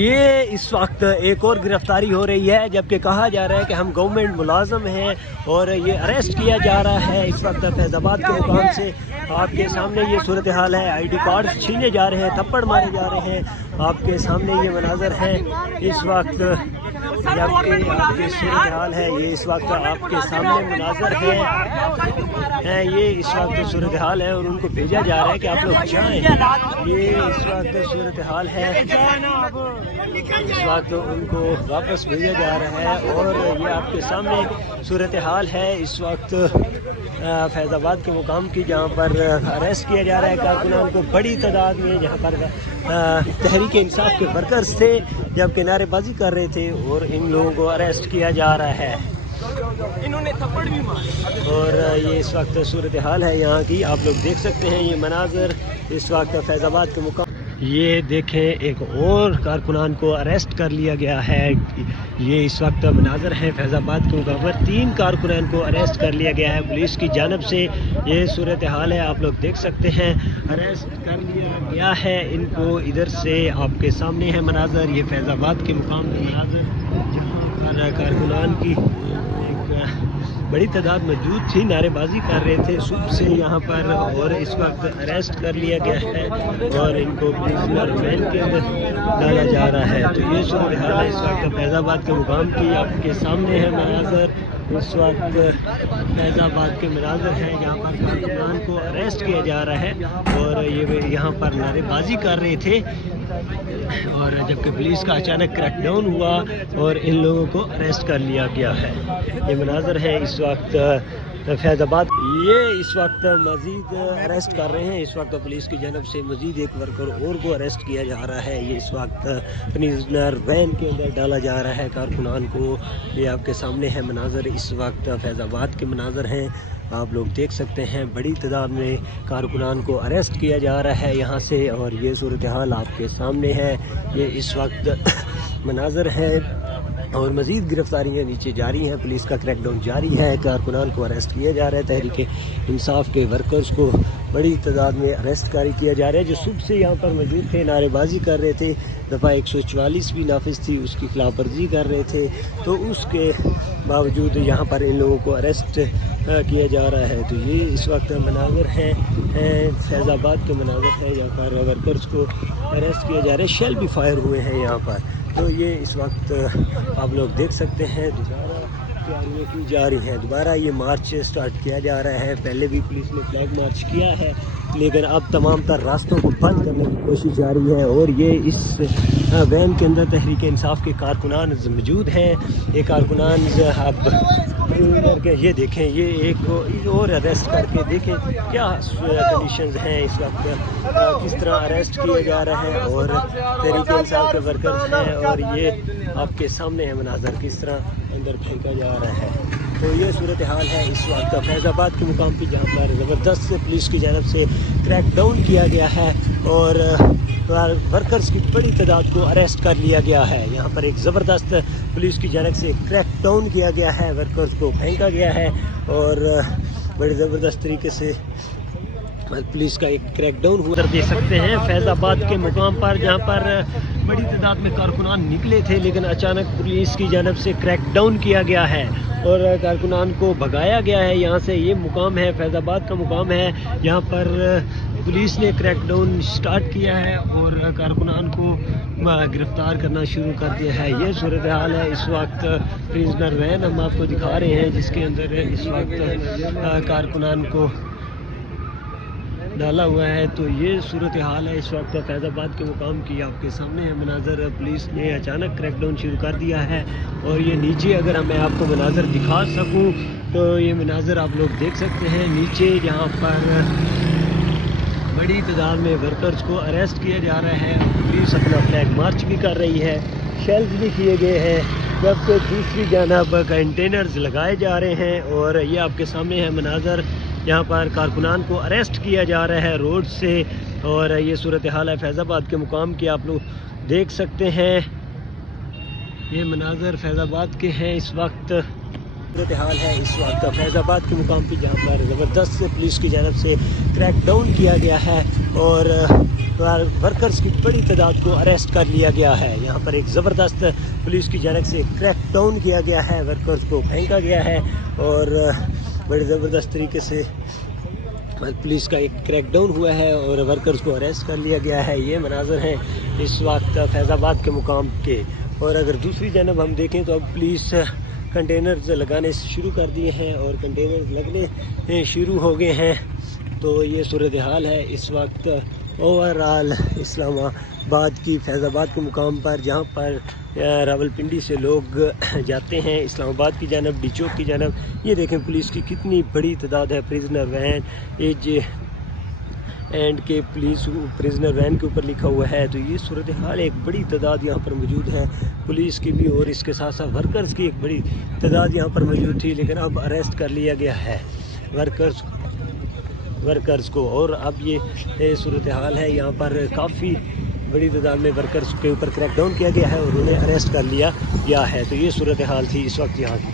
یہ اس وقت ایک اور گرفتاری ہو رہی ہے، جبکہ کہا جا رہا ہے کہ ہم گورنمنٹ ملازم ہیں اور یہ اریسٹ کیا جا رہا ہے اس وقت فیض آباد کے مقام سے۔ آپ کے سامنے یہ صورتحال ہے، آئی ڈی کارڈ چھینے جا رہے ہیں، تھپڑ مارے جا رہے ہیں، آپ کے سامنے یہ مناظر ہیں اس وقت، جبکہ آپ کی صورتحال ہے یہ اس وقت آپ کے سامنے مناظر ہے، یہ اس وقت صورتحال ہے اور ان کو بھیجا جا رہا ہے کہ آپ لوگ جائیں۔ یہ اس وقت صورتحال ہے، اس وقت ان کو واپس بھیجا جا رہا ہے اور یہ آپ کے سامنے صورتحال ہے اس وقت فیض آباد کے مقام کی، جہاں پر اریسٹ کیا جا رہا ہے کارکنان کو بڑی تعداد میں، جہاں پر تحریک انصاف کے ورکرز تھے جبکہ نعرے بازی کر رہے تھے اور ان لوگوں کو اریسٹ کیا جا رہا ہے، انہوں نے تھپڑ بھی مارے۔ اور یہ اس وقت صورتحال ہے یہاں کی، آپ لوگ دیکھ سکتے ہیں یہ مناظر اس وقت فیض آباد کے مقام۔ یہ دیکھیں ایک اور کارکنان کو اریسٹ کر لیا گیا ہے، یہ اس وقت مناظر ہیں فیض آباد کے مقام پر، 3 کارکنان کو اریسٹ کر لیا گیا ہے پولیس کی جانب سے۔ یہ صورتحال ہے، آپ لوگ دیکھ سکتے ہیں اریسٹ کر لیا گیا ہے ان کو، ادھر سے آپ کے سامنے ہے مناظر، یہ فیض آباد کے مقام کے مناظر جہاں پر کارکنان کی بڑی تعداد موجود تھی، نعرے بازی کر رہے تھے صبح سے یہاں پر، اور اس وقت اریسٹ کر لیا گیا ہے اور ان کو پریزنر وین کے اندر ڈالا جا رہا ہے۔ تو یہ صورتحال ہے اس وقت فیض آباد کے مقام کی، آپ کے سامنے ہے مناظر، اس وقت فیض آباد کے مناظر ہیں جہاں پر کارکنان کو اریسٹ کیا جا رہا ہے اور یہ یہاں پر نعرے بازی کر رہے تھے، اور جبکہ پولیس کا اچانک کریک ڈاؤن ہوا اور ان لوگوں کو اریسٹ کر لیا گیا ہے۔ یہ مناظر ہے اس وقت فیض آباد، یہ اس وقت مزید اریسٹ کر رہے ہیں، اس وقت پولیس کی جانب سے مزید ایک ورکر اور کو اریسٹ کیا جا رہا ہے، یہ اس وقت پریزنر وین کے اندر ڈالا جا رہا ہے کارکنان کو۔ یہ آپ کے سامنے ہے مناظر، اس وقت فیض آباد کے مناظر ہیں، آپ لوگ دیکھ سکتے ہیں بڑی تعداد میں کارکنان کو اریسٹ کیا جا رہا ہے یہاں سے، اور یہ صورتحال آپ کے سامنے ہے، یہ اس وقت مناظر ہیں اور مزید گرفتاریاں نیچے جاری ہیں، پولیس کا کریک ڈاؤن جاری ہے، کارکنان کو اریسٹ کیا جا رہا ہے، تحریک انصاف کے ورکرز کو بڑی تعداد میں اریسٹ کاری کیا جا رہا ہے جو صبح سے یہاں پر موجود تھے، نعرے بازی کر رہے تھے، دفعہ 144 بھی نافذ تھی، اس کی خلاف ورزی کر رہے تھے، تو اس کے باوجود یہاں پر ان لوگوں کو اریسٹ کیا جا رہا ہے۔ تو یہ اس وقت مناظر ہیں فیض آباد کے مناظر ہیں، یہاں پر ورکرز کو اریسٹ کیا جا رہا ہے، شیل بھی فائر ہوئے ہیں یہاں پر۔ تو یہ اس وقت آپ لوگ دیکھ سکتے ہیں دوبارہ تیاریاں کی جا رہی ہیں، دوبارہ یہ مارچ سٹارٹ کیا جا رہا ہے، پہلے بھی پولیس نے فلیگ مارچ کیا ہے لیکن اب تمام تر راستوں کو بند کرنے کی کوشش جاری ہے، اور یہ اس وین کے اندر تحریک انصاف کے کارکنان موجود ہیں، یہ کارکنان اب یہ دیکھیں، یہ ایک اور اریسٹ کر کے دیکھیں کیا کنڈیشنز ہیں اس وقت، کس طرح اریسٹ کیا جا رہا ہے، اور تحریک انصاف کے ورکرز ہیں، اور یہ آپ کے سامنے ہے مناظر کس طرح اندر پھینکا جا رہا ہے۔ تو یہ صورتحال ہے اس وقت فیض آباد کے مقام کی، جہاں پر زبردست پولیس کی جانب سے کریک ڈاؤن کیا گیا ہے اور ورکرز کی بڑی تعداد کو اریسٹ کر لیا گیا ہے۔ یہاں پر ایک زبردست پولیس کی جانب سے کریک ڈاؤن کیا گیا ہے، ورکرز کو پھینکا گیا ہے اور بڑے زبردست طریقے سے پولیس کا ایک کریک ڈاؤن ہوا۔ دیکھ سکتے ہیں فیض آباد کے مقام پر جہاں پر بڑی تعداد میں کارکنان نکلے تھے لیکن اچانک پولیس کی جانب سے کریک ڈاؤن کیا گیا ہے اور کارکنان کو بھگایا گیا ہے یہاں سے۔ یہ مقام ہے فیض آباد کا مقام ہے، یہاں پر پولیس نے کریک ڈاؤن سٹارٹ کیا ہے اور کارکنان کو گرفتار کرنا شروع کر دیا ہے۔ یہ صورتحال ہے اس وقت، پریزنر وین ہم آپ کو دکھا رہے ہیں جس کے اندر اس وقت کارکنان کو ڈالا ہوا ہے۔ تو یہ صورتحال ہے اس وقت فیض آباد کے مقام کی، آپ کے سامنے ہے مناظر، پولیس نے اچانک کریک ڈاؤن شروع کر دیا ہے، اور یہ نیچے اگر میں آپ کو مناظر دکھا سکوں تو یہ مناظر آپ لوگ دیکھ سکتے ہیں نیچے، جہاں پر بڑی تعداد میں ورکرز کو اریسٹ کیا جا رہا ہے، پولیس اپنا فلیگ مارچ بھی کر رہی ہے، شیلز بھی کیے گئے ہیں، جبکہ دوسری جانب کنٹینرز لگائے جا رہے ہیں، اور یہ آپ کے سامنے ہے مناظر، یہاں پر کارکنان کو اریسٹ کیا جا رہا ہے روڈ سے، اور یہ صورتحال ہے فیض آباد کے مقام کی، آپ لوگ دیکھ سکتے ہیں یہ مناظر فیض آباد کے ہیں اس وقت۔ صورت حال ہے اس وقت فیض آباد کے مقام پہ جہاں پر زبردست پولیس کی جانب سے کریک ڈاؤن کیا گیا ہے اور ورکرز کی بڑی تعداد کو اریسٹ کر لیا گیا ہے. یہاں پر ایک زبردست پولیس کی جانب سے کریک ڈاؤن کیا گیا ہے, ورکرز کو پھینکا گیا ہے اور بڑے زبردست طریقے سے پولیس کا ایک کریک ڈاؤن ہوا ہے اور ورکرز کو اریسٹ کر لیا گیا ہے. یہ مناظر ہیں اس وقت فیض آباد کے مقام کے. اور اگر دوسری جانب ہم دیکھیں تو اب پولیس کنٹینرز لگانے شروع کر دیے ہیں اور کنٹینرز لگنے شروع ہو گئے ہیں. تو یہ صورتحال ہے اس وقت اوورآل اسلام آباد کی فیض آباد کے مقام پر, جہاں پر راولپنڈی سے لوگ جاتے ہیں اسلام آباد کی جانب, ڈی چوک کی جانب. یہ دیکھیں پولیس کی کتنی بڑی تعداد ہے. پریزنر وین ایج اینڈ کے پولیس پریزنر وین کے اوپر لکھا ہوا ہے. تو یہ صورتحال ایک بڑی تعداد یہاں پر موجود ہے پولیس کی بھی, اور اس کے ساتھ ساتھ ورکرز کی ایک بڑی تعداد یہاں پر موجود تھی, لیکن اب اریسٹ کر لیا گیا ہے ورکرز کو. اور اب یہ صورتحال ہے یہاں پر کافی بڑی تعداد میں ورکرز کے اوپر کریک ڈاؤن کیا گیا ہے اور انہیں اریسٹ کر لیا گیا ہے. تو یہ صورتحال تھی اس وقت یہاں کی.